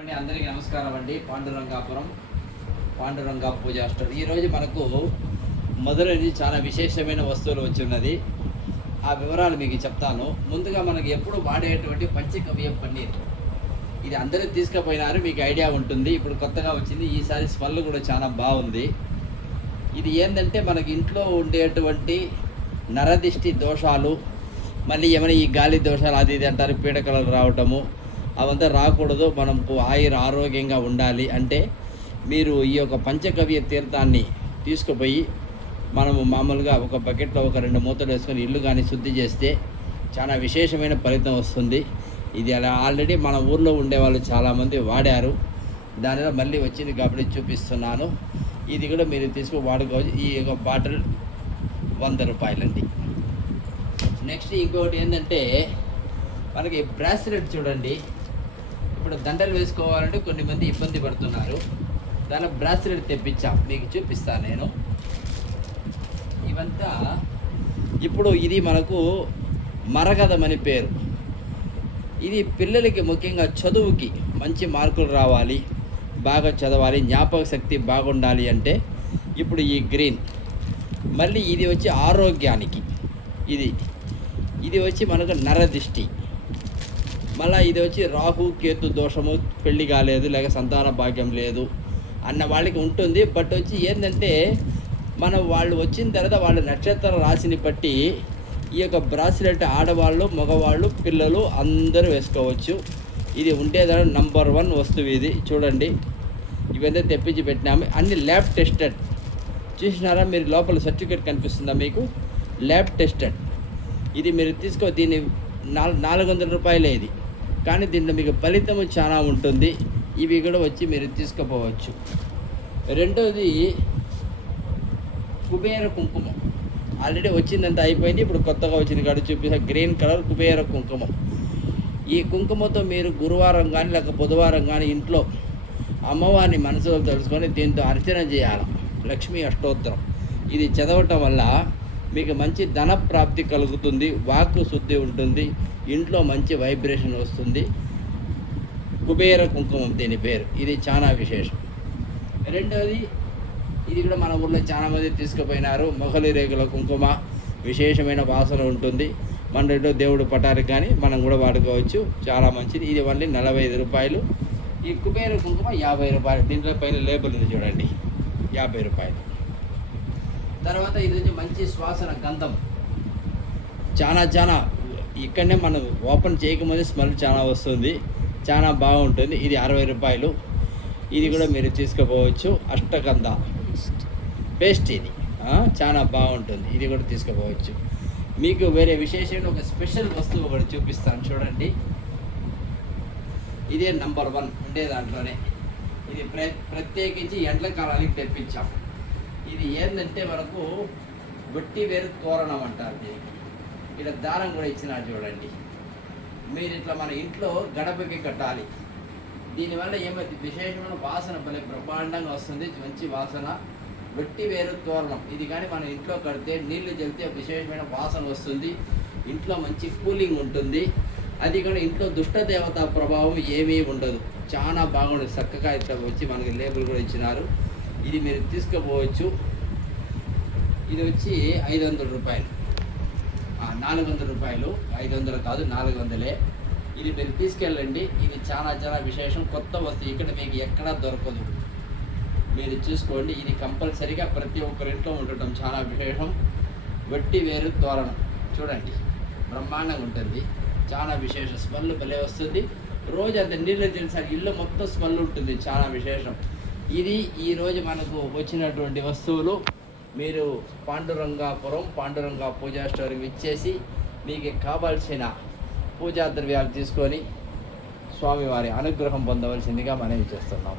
అందరికీ నమస్కారం అండి. పాండురంగాపురం పాండురంగా పూజా స్టోర్. ఈరోజు మనకు మొదలైనది చాలా విశేషమైన వస్తువులు వచ్చి ఉన్నది. ఆ వివరాలు మీకు చెప్తాను. ముందుగా మనకి ఎప్పుడు వాడేటువంటి పంచగవ్య పన్నీర్, ఇది అందరూ తీసుకుపోయినారు, మీకు ఐడియా ఉంటుంది. ఇప్పుడు కొత్తగా వచ్చింది, ఈసారి స్మెల్ కూడా చాలా బాగుంది. ఇది ఏంటంటే మనకి ఇంట్లో ఉండేటువంటి నరదిష్టి దోషాలు, మళ్ళీ ఏమైనా ఈ గాలి దోషాలు అది ఇది అంటారు, పీడకలలు రావటము, అవంతా రాకూడదు. మనకు ఆరోగ్యంగా ఉండాలి అంటే మీరు ఈ యొక్క పంచగవ్య తీర్థాన్ని తీసుకుపోయి మనము మామూలుగా ఒక బకెట్లో ఒక 2 మూతలు వేసుకొని ఇల్లు కానీ శుద్ధి చేస్తే చాలా విశేషమైన ఫలితం వస్తుంది. ఇది అలా ఆల్రెడీ మన ఊర్లో ఉండేవాళ్ళు చాలామంది వాడారు, దానిలో మళ్ళీ వచ్చింది కాబట్టి చూపిస్తున్నాను. ఇది కూడా మీరు తీసుకుని వాడుకోవచ్చు. ఈ యొక్క బాటిల్ 100 రూపాయలండి. నెక్స్ట్ ఇంకొకటి ఏంటంటే మనకి బ్రాస్లెట్ చూడండి. ఇప్పుడు దండలు వేసుకోవాలంటే కొన్ని మంది ఇబ్బంది పడుతున్నారు, దాని బ్రాస్లెట్ తెప్పించాం, మీకు చూపిస్తాను నేను. ఇవంతా ఇప్పుడు ఇది మనకు మరగదం అని పేరు. ఇది పిల్లలకి ముఖ్యంగా చదువుకి మంచి మార్కులు రావాలి, బాగా చదవాలి, జ్ఞాపక శక్తి బాగుండాలి అంటే ఇప్పుడు ఈ గ్రీన్. మళ్ళీ ఇది వచ్చి ఆరోగ్యానికి, ఇది వచ్చి మనకు నరదిష్టి. మళ్ళీ ఇది వచ్చి రాహు కేతు దోషము, పెళ్లి కాలేదు లేక సంతాన భాగ్యం లేదు అన్న వాళ్ళకి ఉంటుంది. బట్ వచ్చి ఏంటంటే వాళ్ళు వచ్చిన తర్వాత వాళ్ళ నక్షత్ర రాశిని బట్టి ఈ యొక్క బ్రాస్లెట్ ఆడవాళ్ళు, మగవాళ్ళు, పిల్లలు అందరూ వేసుకోవచ్చు. ఇది ఉండేదాన్ని నంబర్ 1 వస్తువు ఇది. చూడండి, ఇవన్నీ తెప్పించి పెట్టినాము, అన్ని ల్యాబ్ టెస్టెడ్. చూసినారా మీరు, లోపల సర్టిఫికేట్ కనిపిస్తుందా మీకు, ల్యాబ్ టెస్టెడ్. ఇది మీరు దీన్ని 400 రూపాయలే ఇది, కానీ దీంట్లో మీకు ఫలితము చాలా ఉంటుంది. ఇవి కూడా వచ్చి మీరు తీసుకుపోవచ్చు. రెండోది కుబేర కుంకుమం. ఆల్రెడీ వచ్చిందంతా అయిపోయింది, ఇప్పుడు కొత్తగా వచ్చింది కాదు చూపిస్తా. గ్రీన్ కలర్ కుబేర కుంకుమం. ఈ కుంకుమతో మీరు గురువారం కానీ లేక బుధవారం కానీ ఇంట్లో అమ్మవారిని మనసులో తెలుసుకొని దీంతో అర్చన చేయాలి, లక్ష్మీ అష్టోత్తరం. ఇది చదవటం వల్ల మీకు మంచి ధన ప్రాప్తి కలుగుతుంది, వాక్కు శుద్ధి ఉంటుంది, ఇంట్లో మంచి వైబ్రేషన్ వస్తుంది. కుబేర కుంకుమం దీని పేరు. ఇది చాలా విశేషం. రెండవది, ఇది కూడా మన ఊళ్ళో చాలామంది తీసుకుపోయినారు, మొగలి రేగుల కుంకుమ. విశేషమైన వాసన ఉంటుంది. మన ఇంట్లో దేవుడు పటానికి కానీ మనం కూడా వాడుకోవచ్చు, చాలా మంచిది. ఇది మళ్ళీ 45 రూపాయలు. ఈ కుబేర కుంకుమ 50 రూపాయలు. దీంట్లో పైన లేబుల్ ఉంది చూడండి, 50 రూపాయలు. తర్వాత ఇది వచ్చి మంచి శ్వాసన గంధం, చాలా ఇక్కడనే మనం ఓపెన్ చేయకముందే స్మెల్ చాలా వస్తుంది, చాలా బాగుంటుంది. ఇది 60 రూపాయలు. ఇది కూడా మీరు తీసుకుపోవచ్చు. అష్టగంధ పేస్ట్, ఇది చాలా బాగుంటుంది, ఇది కూడా తీసుకుపోవచ్చు. మీకు వేరే విశేషమైన ఒక స్పెషల్ వస్తువు ఒకటి చూపిస్తాను చూడండి. ఇదే నంబర్ 1 ఉండే దాంట్లోనే. ఇది ప్రత్యేకించి ఎండ్ల కాలానికి తెప్పించాం. ఇది ఏంటంటే మనకు బొట్టి వేరు తోరణం అంటారు దీనికి. ఇక్కడ దారం కూడా ఇచ్చినారు చూడండి. మీరు ఇట్లా మన ఇంట్లో గడపకి కట్టాలి. దీనివల్ల ఏమైతే విశేషమైన వాసన భలే బ్రహ్మాండంగా వస్తుంది, మంచి వాసన. బొట్టి వేరు తోరణం ఇది కానీ మన ఇంట్లో కడితే నీళ్లు చల్లితే విశేషమైన వాసన వస్తుంది, ఇంట్లో మంచి కూలింగ్ ఉంటుంది. అది కూడా ఇంట్లో దుష్ట దేవతా ప్రభావం ఏమీ ఉండదు, చాలా బాగుంటుంది. చక్కగా ఇట్లా వచ్చి మనకి లేబుల్ కూడా ఇచ్చినారు. ఇది మీరు తీసుకుపోవచ్చు. ఇది వచ్చి 500 రూపాయలు, 400 రూపాయలు. 500 కాదు, 400. ఇది మీరు తీసుకెళ్ళండి. ఇది చాలా విశేషం, కొత్త వస్తువు, ఇక్కడ మీకు ఎక్కడా దొరకదు, మీరు చూసుకోండి. ఇది కంపల్సరీగా ప్రతి ఒక్కరింట్లో ఉండటం చాలా విశేషం. వట్టి వేరు తోరణం చూడండి, బ్రహ్మాండంగా ఉంటుంది, చాలా విశేషం. స్మెల్ భలే వస్తుంది, రోజు అంత నీళ్ళు తెలిసారి ఇల్లు మొత్తం స్మెల్ ఉంటుంది, చాలా విశేషం. ఇది ఈరోజు మనకు వచ్చినటువంటి వస్తువులు. మీరు పాండురంగాపురం పాండురంగా పూజా స్టోర్కి ఇచ్చేసి మీకు కావాల్సిన పూజా ద్రవ్యాలు తీసుకొని స్వామివారి అనుగ్రహం పొందవలసిందిగా మనవి చేస్తున్నాం.